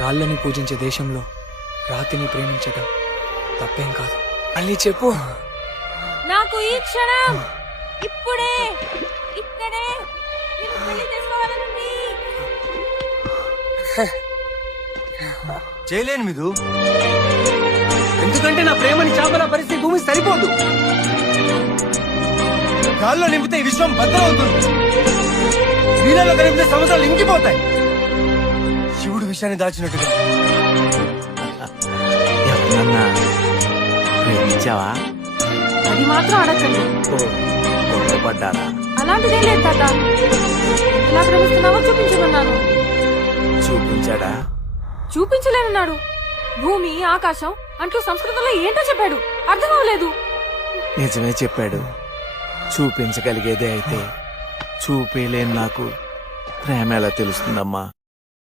రాళ్ళని పూజించే దేశంలో రాతిని ప్రేమించటం తప్పేం కాదు. మళ్ళీ చెప్పు. నాకు ఈ క్షణం ఇప్పుడే ఇక్కడే నిన్ను పెళ్లి చేసుకోవాలనుంది. చేయలేను మిదు. ఎందుకంటే నా ప్రేమని చాపల పరిస్థితి భూమి సరిపోదు. గాల్లో నింపితే ఈ విశ్వం బద్దలవుతుంది, నీళ్ళలో కలిపితే సముద్రాలు ఇంకిపోతాయి. శివుడు విషయాన్ని దాచినట్టుగా. ఎవరన్నా ప్రేమించావా? అది మాత్రం అడగండి. పడ్డారా? అలాంటిదేం లేదు తాత. ఎలా ప్రేమిస్తున్నావో చూపించమన్నాను. చూపించాడా? చూపించలేనన్నాడు. భూమి ఆకాశం అంటూ సంస్కృతంలో ఏంటో చెప్పాడు, అర్థం అవ్వలేదు. నిజమే చెప్పాడు. చూపించగలిగేదే అయితే చూపేలేని నాకు ప్రేమ ఎలా తెలుస్తుందమ్మా?